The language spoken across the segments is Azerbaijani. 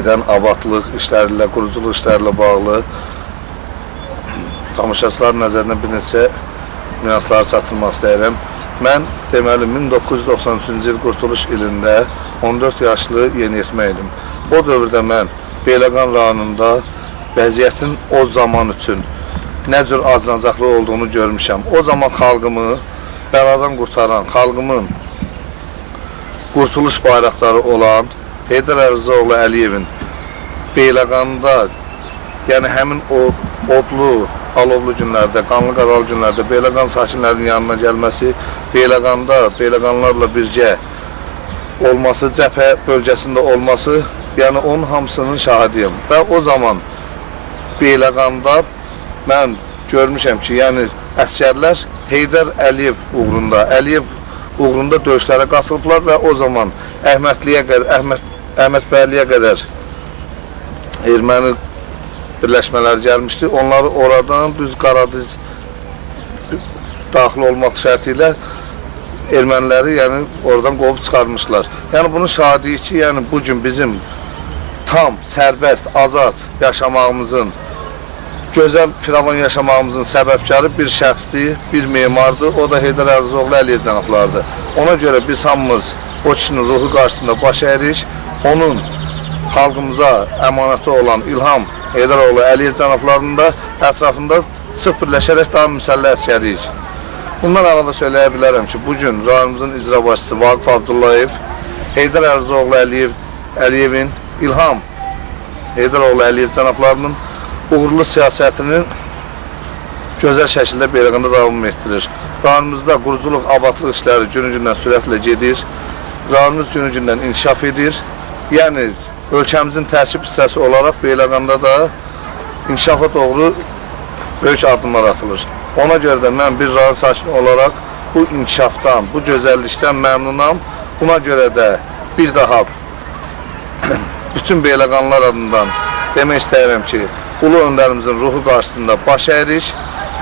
edən abadlıq işlərlə, quruculuq işlərlə bağlı tamaşaçılar nəzərinə bir neçə nüansları çatdırmaq istəyirəm. Mən deməli 1993-cü il qurtuluş ilində 14 yaşlı yeniyetmə idim. O dövrdə mən Beyləqan rayonunda vəziyyətin o zaman üçün nə cür acınacaqlı olduğunu görmüşəm. O zaman xalqımı bəladan qurtaran, xalqımın qurtuluş bayraqları olan Heydər Əlizaoğlu Əliyevin Beyləqanda, yəni həmin o odlu, alovlu günlərdə, qanlı qaralı günlərdə Beyləqan sakinlərinin yanına gəlməsi, Beyləqanda Beyləqanlarla birgə olması, cəbhə bölgəsində olması, yəni onun hamısının şahidiyim. Və o zaman Beyləqanda mən görmüşəm ki, yəni əsgərlər Heydər Əliyev uğrunda döyüşlərə qatılıblar və o zaman Əhməd Bəyliyə qədər erməni birləşmələri gəlmişdi. Onları oradan düz Qaradiz daxil olmaq şərti ilə erməniləri oradan qovub çıxarmışlar. Yəni bunun şahidiyik ki, bugün bizim tam, sərbəst, azad yaşamağımızın, gözəl firavan yaşamağımızın səbəbkarı bir şəxsdir, bir memardır, o da Heydər Əlizaoğlu Əliyev cənablarıdır. Ona görə biz hamımız o kişinin ruhu qarşısında baş əyirik, onun xalqımıza əmanəti olan İlham Heydəroğlu Əliyev cənablarının da ətrafında sıx birləşərək daha müsəlləh əsgəriyik. Bundan arada söyləyə bilərəm ki, bugün rayonumuzun icra başçısı Vaqif Abdullayev, Heydər Əlizaoğlu Əliyevin, İlham Heydəroğlu Əliyev cənablarının uğurlu siyasətini gözəl şəkildə Beyləqanda davam etdirir. Rayonumuzda quruculuq, abadlıq işləri günü-gündən sürətlə gedir. Rayonumuz günü-gündən inkişaf edir. Yəni, ölkəmizin tərkib hissəsi olaraq Beyləqanda da inkişafa doğru böyük addımlar atılır. Ona görə də mən bir rayon sakini olaraq bu inkişafdan, bu gözəllikdən məmnunam. Buna görə də bir daha bütün Beyləqanlar adından demək istəyirəm ki, Ulu öndərimizin ruhu qarşısında baş əyirik.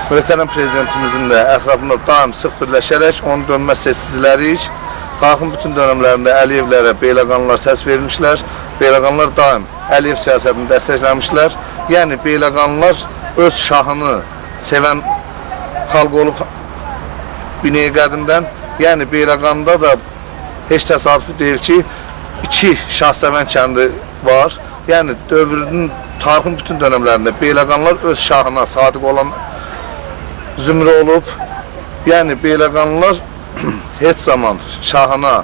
Möhtərəm prezidentimizin də ətrafında daim sıx birləşərək onun dönməz sessizlərik. Tarixin bütün dönəmlərində Əliyevlərə Beyləqanlar səs vermişlər. Beyləqanlar daim Əliyev siyasətini dəstəkləmişlər. Yəni Beyləqanlar öz şahını sevən xalq olub bineyi qədimdən. Yəni Beyləqanda da heç təsadüfi deyil ki, 2 şahsevən kəndi var. Yəni dövrünün, tarixin bütün dönəmlərində Beyləqanlar öz şahına sadiq olan zümrə olub. Yəni Beyləqanlar heç zaman şahına,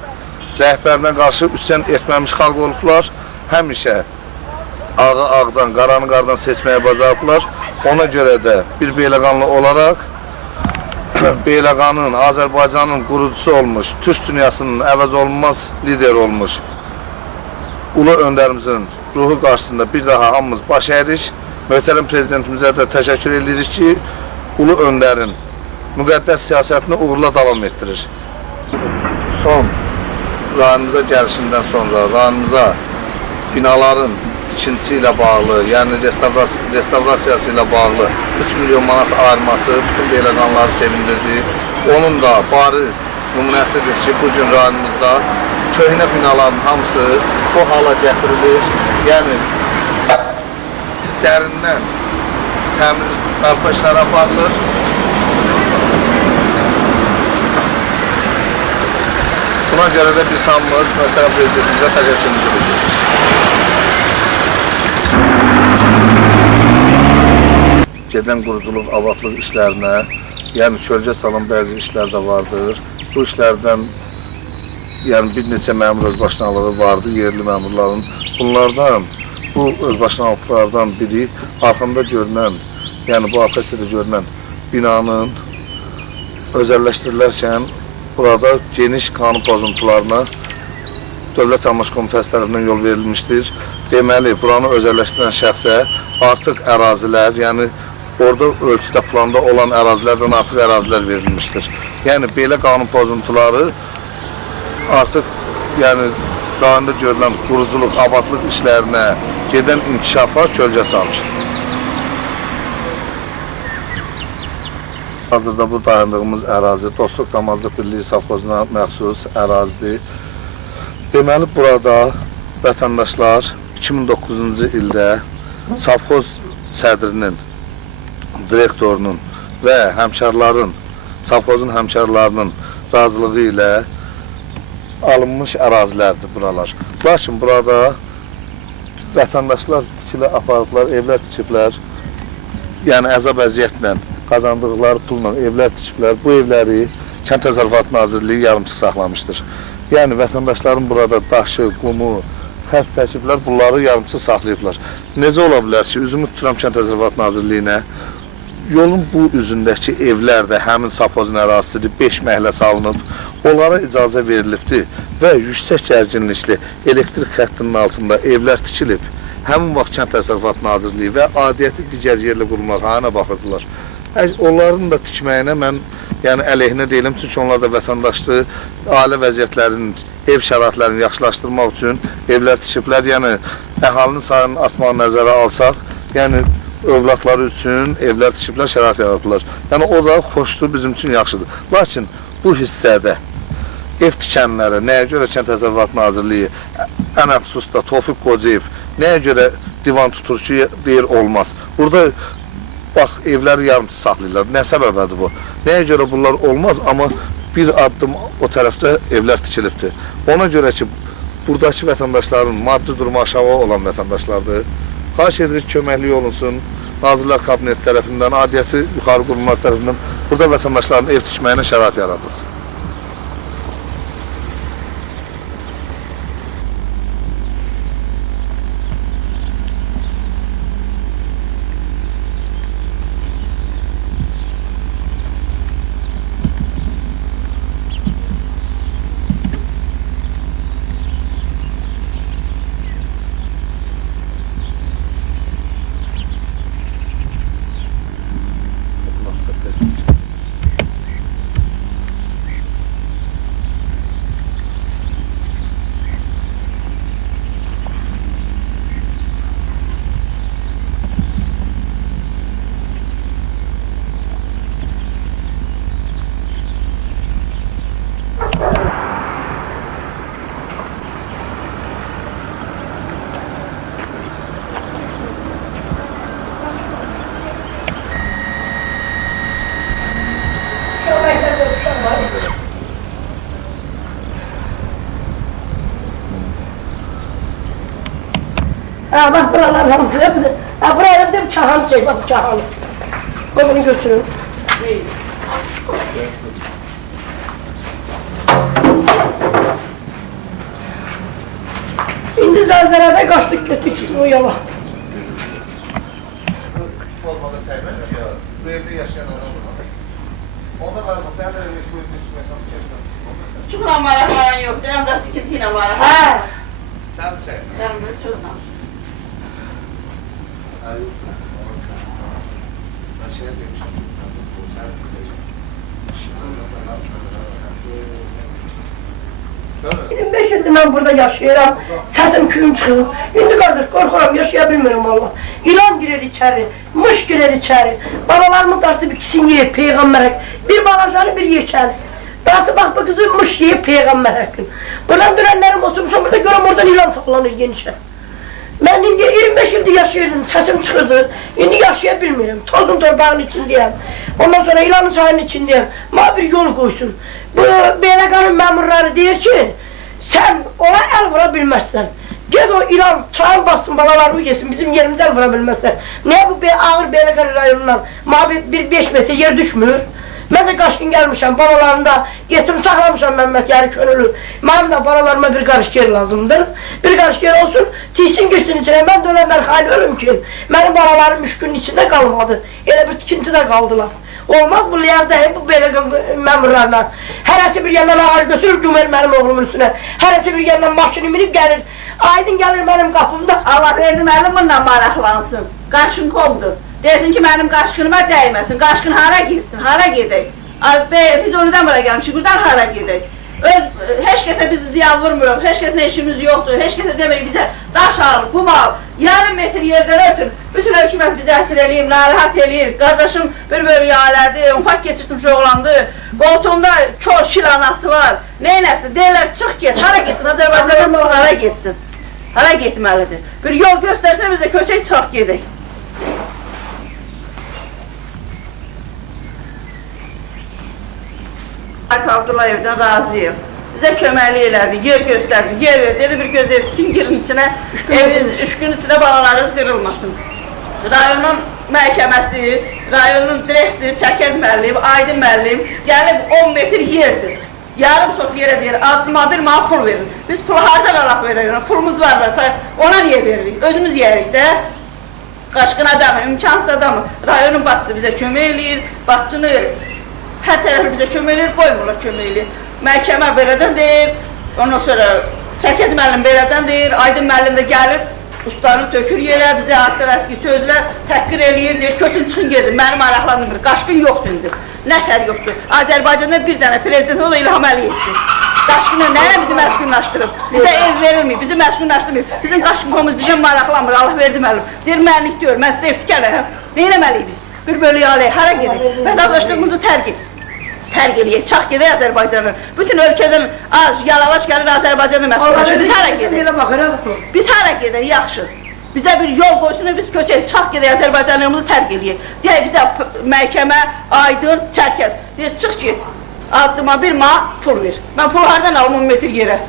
rəhbərinə qarşı üsyan etməmiş xalq olublar. Həmişə ağı ağdan, qaranı qardan seçməyə bacarıblar. Ona görə də bir Beyləqanlı olaraq Beyləqanın, Azərbaycanın qurucusu olmuş, Türk dünyasının əvəz olunmaz lider olmuş Ulu öndərimizin ruhu qarşısında bir daha hamımız baş əyirik. Möhtərəm prezidentimizə də təşəkkür edirik ki, Ulu öndərin müqəddəs siyasətini uğurla davam etdirir. Son rayonumuza gəlişindən sonra rayonumuza binaların tikintisi ilə bağlı, yəni restavrasiyası ilə bağlı 3 milyon manat ayırması bütün Beyləqanları sevindirdi. Onun da bariz nümunəsidir ki, bugün rayonumuzda köhnə binaların hamısı bu hala gətirilir. Yəni, dərindən təmir bərpa işləri aparılır. Buna görə də biz hamımız möhtərəm prezidentimizə təşəkkürümüzü bildiririk. Gedən quruculuq, abadlıq işlərinə, yəni kölgə salan bəzi işlər də vardır. Bu işlərdən bir neçə məmur özbaşınalığı vardı, yerli məmurların. Bunlardan, bu özbaşınalıqlardan biri arxamda görünən, yəni bu APS-də görünən binanın özəlləşdirilərkən burada geniş qanun pozuntularına Dövlət Amaç Komitəsi tərəfindən yol verilmişdir. Deməli, buranı özəlləşdirən şəxsə artıq ərazilər, yəni orada ölçüdə planda olan ərazilərdən artıq ərazilər verilmişdir. Yəni, belə qanun pozuntuları artıq rayonda görülən quruculuq, abadlıq işlərinə gedən inkişafa kölgə salır. Hazırda bu dayandığımız ərazi Dostluq Damazlıq Birliyi Savxozuna məxsus ərazidir. Deməli, burada vətəndaşlar 2009-cu ildə savxoz sədrinin, direktorunun və həmkarların, savxozun həmkarlarının razılığı ilə alınmış ərazilərdir buralar. Lakin burada vətəndaşlar tikili aparıblar, evlər tikiblər, yəni əzab əziyyətlə qazandıqları pulla evlər tikiblər. Bu evləri Kənd Təsərrüfatı Nazirliyi yarımçıq saxlamışdır. Yəni vətəndaşların burada daşı, qumu, xərc çəkiblər, bunları yarımçıq saxlayıblar. Necə ola bilər ki, üzümü tuturam Kənd Təsərrüfatı Nazirliyinə, yolun bu üzündəki evlər də həmin savxozun ərazisidir, 5 məhəllə salınıb, onlara icazə verilibdir və yüksək gərginlikli elektrik xəttinin altında evlər tikilib. Həmin vaxt Kənd Təsərrüfatı Nazirliyi və adiyyəti digər yerli qurumlar hana baxırdılar. Onların da tikməyinə mən əleyhinə deyiləm, çünki onlar da vətəndaşdır, ailə vəziyyətlərinin, ev şəraitlərini yaxşılaşdırmaq üçün evlər tikiblər. Yəni, əhalinin sayını asmağı nəzərə alsaq, yəni, övladları üçün evlər tikiblər, şərait yaradıblar. Yəni, o da xoşdur, bizim üçün yaxşıdır. Lakin bu hissədə ev tikənlərə, nəyə görə Kənd Təsərrüfatı Nazirliyi, ən əfsus da Tofiq Qocayev, nəyə görə divan tutur ki, deyir, olmaz. Burada, bax, evləri yarımçı saxlayırlar. Nə səbəbədir bu? Nəyə görə bunlar olmaz, amma bir addım o tərəfdə evlər tikilibdir. Ona görə ki, buradakı vətəndaşların maddi durumu aşağı olan vətəndaşlardır. Xahiş edirik, köməklik olunsun, Nazirlər Kabineti tərəfindən, adiyyəti yuxarı qurumlar tərəfindən burada vətəndaşların ev tikməyinə şərait yaradılsın. Bak buralar hamısı hepsi. Buraya elimde bir çahan çek, bak çahanı. Bunu götürün. Şimdi zelzelede kaçtık gittik o yola. Çubuğa marak yok, yalnız tikintine marak. Ha. Sen çek. Yalnız çubuğa. Ben şey demişim. 25 yıldır ben burada yaşıyorum. Sesim köyüm çıkıyor. Şimdi kardeş korkuyorum, yaşayabilmiyorum valla. İlan girer içeri, mış girer içeri. Balalarımın dartıp ikisini yer peygamber. Bir balacanı bir yeçeni. Dartı bak bu kızı mış yer peygamber hakkın. Buradan dönenlerim oturmuşum burada görüm oradan ilan saklanır genişe. Ben şimdi 25 yıldır yaşıyordum, sesim çıkırdı. Şimdi yaşayabilmiyorum, tozun torbağın içindeyim. Ondan sonra ilanın sahanın içindeyim. Bana bir yol koysun. Bu BLK'nın memurları diyor ki, sen ona el vurabilmezsen. Gel o ilan çağın bassın, balalarını yesin, bizim yerimize el vurabilmezsen. Ne bu ağır BLK rayonundan, bana bir 5 metre yer düşmüyor. Ben de kaç gün gelmişim, balalarında yetim saklamışım Mehmet yani könüllü. Benim de balalarıma bir karış yer lazımdır. Bir karış yer olsun, tiysin girsin içine, ben dönemler hali ölüm ki. Benim balalarım 3 gün içinde kalmadı. Öyle bir tikintide kaldılar. Olmaz bu liyazda hep bu böyle memurlarla. Herisi bir yandan ağaç götürür cümer benim oğlumun üstüne. Herisi bir yandan maşını binip gelir. Aydın gelir benim kapımda. Allah verdi mənim bununla maraklansın. Qaşın qovdu. Desin ki mənim qaşqınıma dəyməsin. Qaşqın hara girsin, hara gedək? Biz oradan bura gəlmişik, buradan hara gedək? Heç kəsə biz ziyan vurmuruq, heç kəsin işimiz yoxdur, heç kəsə demirik bizə daş al, kum al, yarım metr yerdən ötür. Bütün hökumət bizi əsir eləyib, narahat eləyir. Qardaşım bir bölüyü alədi, ufak geçirtmiş oğlandı. Qoltuğunda çox şil anası var. Neynəsin? Deyirlər, çıx get, hara getsin? Azərbaycandan hara getsin? hara getməlidir. Bir yol göstərsin, biz də köçək çıxaq gedək. Hakkı Abdullayev'den razıyım. Bize köməklik elədi, yer gösterdi, yer verdi. Dedi bir göz etkin girin içine, evin 3 gün içine balalarınız kırılmasın. Rayonun məhkəməsi, rayonun direktörü, Çəkəz müəllim, Aydın müəllim gəlib 10 metr yerdir. Yarım sot yerə deyir, adlıma bir mənə pul verin. Biz pulu hardan alaq veririk, pulumuz var, ona niye veririk? Özümüz yerik də. Qaşqın adamı, imkansız adamı, rayonun başçısı bizə kömək eləyir, başçını hər tərəfi bizə kömək eləyir, qoymurlar kömək eləyir. Məhkəmə belədən deyir, ondan sonra Çəkəz müəllim belədən deyir, Aydın müəllim də gəlir, ustanı tökür yerə, bizə haqqın əski sözlər təhqir eləyir, deyir, köçün çıxın gedin, mənim maraqlandırmır, qaşqın yoxdur indi, nətər yoxdur. Azərbaycanda bir dənə prezident o da İlham Əliyevdir. Qaşqınla nəylə bizi məşğullaşdırıb, bizə ev verilməyib, bizi məşğullaşdırmayıb, bizim qaşqınımız bizə maraqlanmır, Allah verdi müəllim. Deyir, mənlik deyir, mən sizə iftikələyəm, neynəməliyik biz? Bir bölüyə aləyik, hara gedik? Vətəndaşlığımızı tərk eləyək, çaq gedək Azərbaycanı. Bütün ölkədən yalavaş gəlir Azərbaycanı məşğullaşır, biz hara gedək? Biz hara gedək, yaxşı. Bizə bir yol qoysun, biz köçək, çaq gedək Azərbaycanlığımızı tərk eləyək. Deyək, bizə məhkəmə, Aydın, Çərkəz. Deyək, çıx get, addıma bir pul ver. Mən pulu hardan alım 10 metr yerə?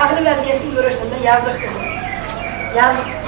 Ağrı vəziyyətini görürsən də yazıqdır. Yazıq.